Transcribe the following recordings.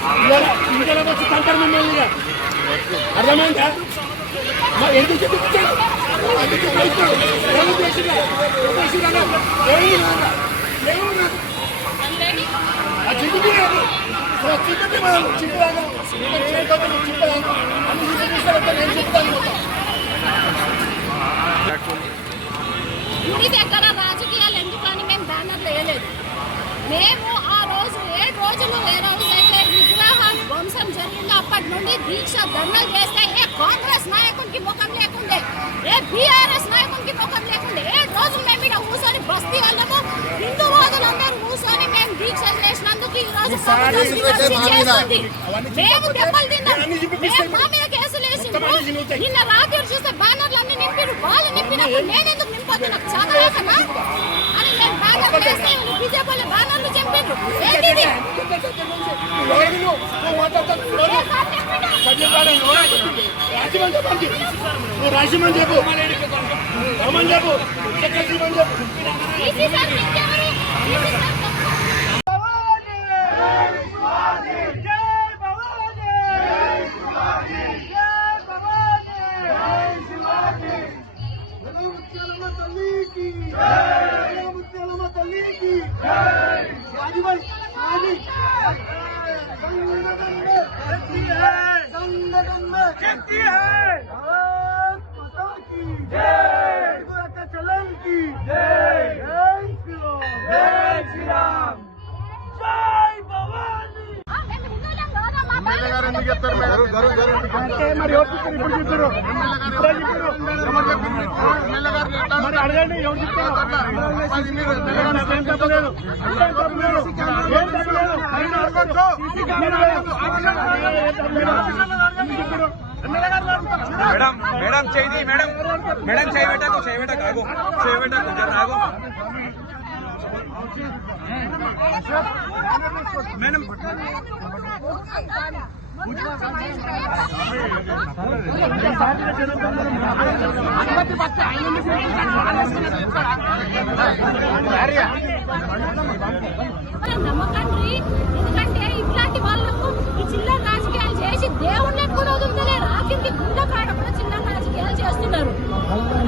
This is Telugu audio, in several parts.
ఇంట్లో వచ్చి తంటారు మిమ్మల్ని అర్థమైందా ఎందుకు చెప్పించాడు గుడి దగ్గర రాజకీయాలు ఎందుకని మేము బ్యానర్లు వేయలేదు. మేము ఆ రోజు 7 రోజులు ఏ రోజైతే విగ్రహాలు ధ్వంసం జరిగిందో అప్పటి నుండి దీక్ష ధర్నాలు చేస్తే ఏ కాంగ్రెస్ నాయకునికి ముఖం లేకుండే, ఏ బీఆర్ఎస్ నాయకునికి ముఖం లేకుండే 7 రోజులు మేము ఇక్కడ కూర్చొని బస్తీ వాళ్ళము హిందూవాదులందరూ కూర్చొని మేము దీక్ష చేసినందుకు ఈ రోజు మేము దెబ్బలు తిన్నాం. మా మీద కేసులు వేసిండ్రు. నిన్న రాత్రి చూస్తే బ్యానర్లన్నీ నింపిరు. వాళ్ళు నింపినప్పుడు నేనెందుకు నింపొద్దు? నాకు చాలా లేకనా అని నేను బ్యానర్ వేస్తే బీజేపీ బ్యానర్లు చెప్పిండ్రు. ఏంటిది రాజమని చెప్పు మరి ఇప్పుడు చెప్పారు మరి అడగండి ఎవరు చెప్తారు మేడం మేడం చేయి మేడం మేడం చేయబెట్టకు ఆగు జర ఆగు మేడం నమ్మకండి. ఎందుకంటే ఇట్లాంటి వాళ్ళకు ఈ చిల్లర రాజకీయాలు చేసి దేవుళ్ళని కూడా వదులుతలేరు. ఆఖరికి గుండె కాడ కూడా చిల్లర రాజకీయాలు చేస్తున్నారు.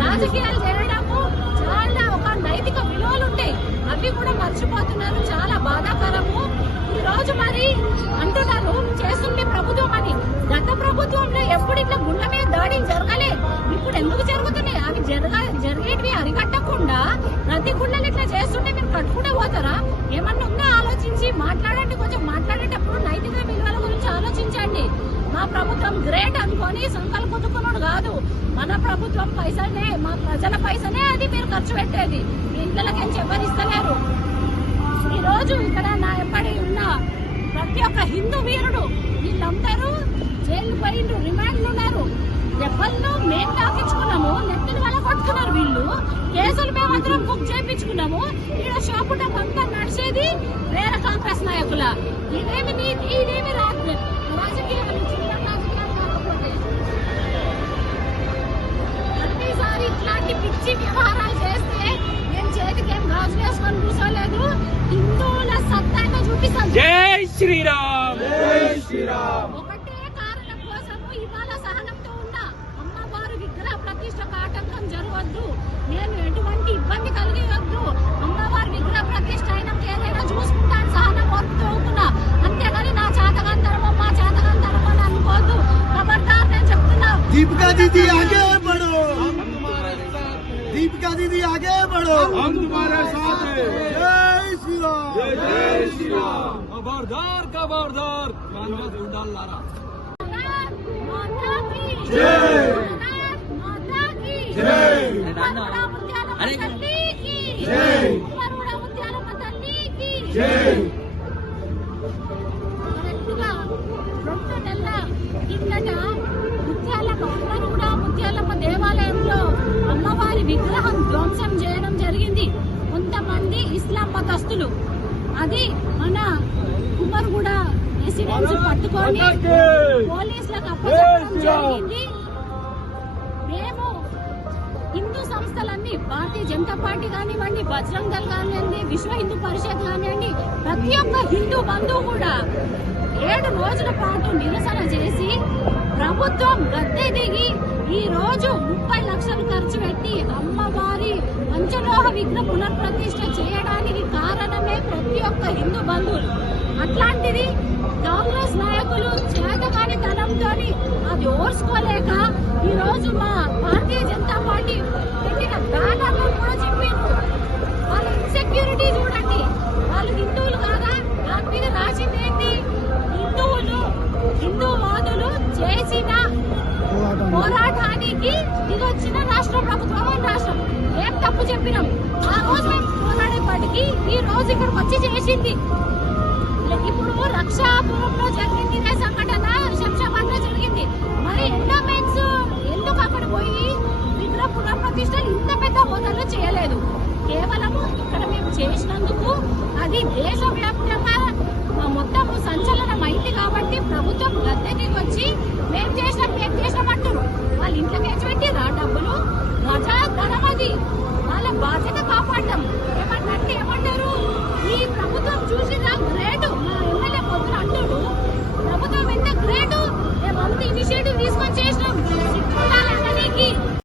రాజకీయాలు చేయడము చాలా ఒక నైతిక విలువలు ఉంటాయి, అవి కూడా మర్చిపోతున్నారు. చాలా బాధాకరము. ఈ రోజు మరి అంటున్నారు చేస్తుంది ప్రభుత్వం అని. గత ప్రభుత్వంలో ఎప్పుడు ఇట్లా గుండె మీద దాడి జరగలే. ఇప్పుడు ఎందుకు జరుగుతున్నాయి? అవి జరిగేటివి అరికట్టకుండా ప్రతి గుండెలు ఇట్లా చేస్తుంటే మీరు కట్టుకుంటే పోతారా? ఏమన్నా ఉందా ఆలోచించి మాట్లాడండి. కొంచెం మాట్లాడేటప్పుడు నైతిక విలువల గురించి ఆలోచించండి. మా ప్రభుత్వం గ్రేట్ అనుకొని సంకల్ప కుతుకున్నాడు కాదు. మన ప్రభుత్వం పైసలే, మా ప్రజల పైసలే అది మీరు ఖర్చు పెట్టేది. మీ ఇంట్లోకి చెప్పరిస్తలేరు. ఈ రోజు ఇక్కడ నా ఎప్పటి ఉన్న ప్రతి ఒక్క హిందూ వీరుడు వీళ్ళందరూ జైలు పోయిండ్రు, రిమాండ్లు ఉన్నారు. దెబ్బలను మేము తాకించుకున్నాము, నెత్తిని వల్ల కొట్టుకున్నారు వీళ్ళు. కేసులు మేమందరం బుక్ చేయించుకున్నాము. ఈడ షాపుటం అంతా నడిచేది వేరే కాంగ్రెస్ నాయకుల. ఇదేమి రాజకీయాలు కాకపోతే ప్రతిసారి ఇట్లాంటి పిచ్చి వ్యవహారాలు చేస్తే మేము చేతికి ఏం గాజు వేసుకొని కూర్చోలేదు. హిందువుల సత్తాగా చూపిస్తాం. జై శ్రీరామ్, జై శ్రీరామ్. ఒకటే కారణం కోసము ఇవాళ సహనంతో ఉన్నా. అమ్మవారి విగ్రహ ప్రతిష్టకు ఆటంకం జరగవద్దు, నేను ఎటువంటి ఇబ్బంది కలిగవద్దు, అమ్మవారి విగ్రహ ప్రతిష్ట అయినాక ఏదైనా చూసుకుంటాను సహనం వద్దు అవుతున్నా. అంతేగాని నా చేతకంతరమో మా చేతకంతరమో అని అనుకోవద్దు. ఖబర్దార్ నేను చెప్తున్నా. दीपिका दीदी आगे बढ़ो, दीपिका दीदी आगे बढ़ो, हम तुम्हारे साथ हैं। जय श्री राम, जय श्री राम। खबरदार खबरदार लारा। माता की जय, माता की जय, अरे तल्ली की जय, करुणा मुत्यालम्మ तल्ली की जय। కరెక్ట్గా 2 నెలల కిందట ముత్యాలమ్మ దేవాలయంలో అమ్మవారి విగ్రహం ధ్వంసం చేయడం జరిగింది. కొంతమంది ఇస్లాం మతస్థులు అది మన కుమర్గూడ రెసిడెన్స్ పట్టుకొని పోలీసులకు అప్పచెప్పడం జరిగింది. మేము హిందూ సంస్థలన్నీ భారతీయ జనతా పార్టీ కానివ్వండి, బజరంగ్ దళ్ కానివ్వండి, విశ్వ హిందూ పరిషత్ కానివ్వండి, ప్రతి ఒక్క హిందూ బంధువు కూడా 7 రోజుల పాటు నిరసన చేసి ప్రభుత్వం గద్దె దిగి ఈ రోజు 30 లక్షలు ఖర్చు పెట్టి అమ్మవారి పంచలోహ విగ్రహ పునర్ప్రతిష్ఠ చేయడానికి కారణమే ప్రతి ఒక్క హిందూ బంధువులు. అట్లాంటిది కాంగ్రెస్ నాయకులు చేతగాని ధనంతో అది ఓర్చుకోలేక ఈ రోజు మా భారతీయ జనతా పార్టీ పెట్టిన బ్యానర్లు కూడా చెప్పిండ్రు. వాళ్ళ ఇన్సెక్యూరిటీ చూడండి. వాళ్ళు హిందువులు కాదా? దాని మీద రాసింది ఏంటి? హిందూవాదులు చేసిన పోరాటానికి దిగొచ్చిన రాష్ట్ర ప్రభుత్వం రాష్ట్రం. ఏం తప్పు చెప్పినాం? ఆ రోజు మేము పోరాడేపాటికి ఈ రోజు ఇక్కడికి వచ్చి చేసింది. ఇప్పుడు రక్షాపురంలో జరిగింది ఇదే సంఘటన, శంషాబాద్ లో జరిగింది. మరి ఎండోమెంట్స్ ఎందుకు అక్కడ పోయి విగ్రహ పునఃప్రతిష్టలు ఇంత పెద్ద హోదాలో చేయలేదు? కేవలం ఇక్కడ మేము చేసినందుకు అది దేశవ్యాప్తంగా మొత్తం సంచలనం అయింది కాబట్టి ప్రభుత్వం గద్దెకి వచ్చి మేము చేసినామంటారు. వాళ్ళ ఇంట్లోకి పెట్టి డబ్బులు ప్రజా ధనం, అది వాళ్ళ బాధ్యత కాపాడటం.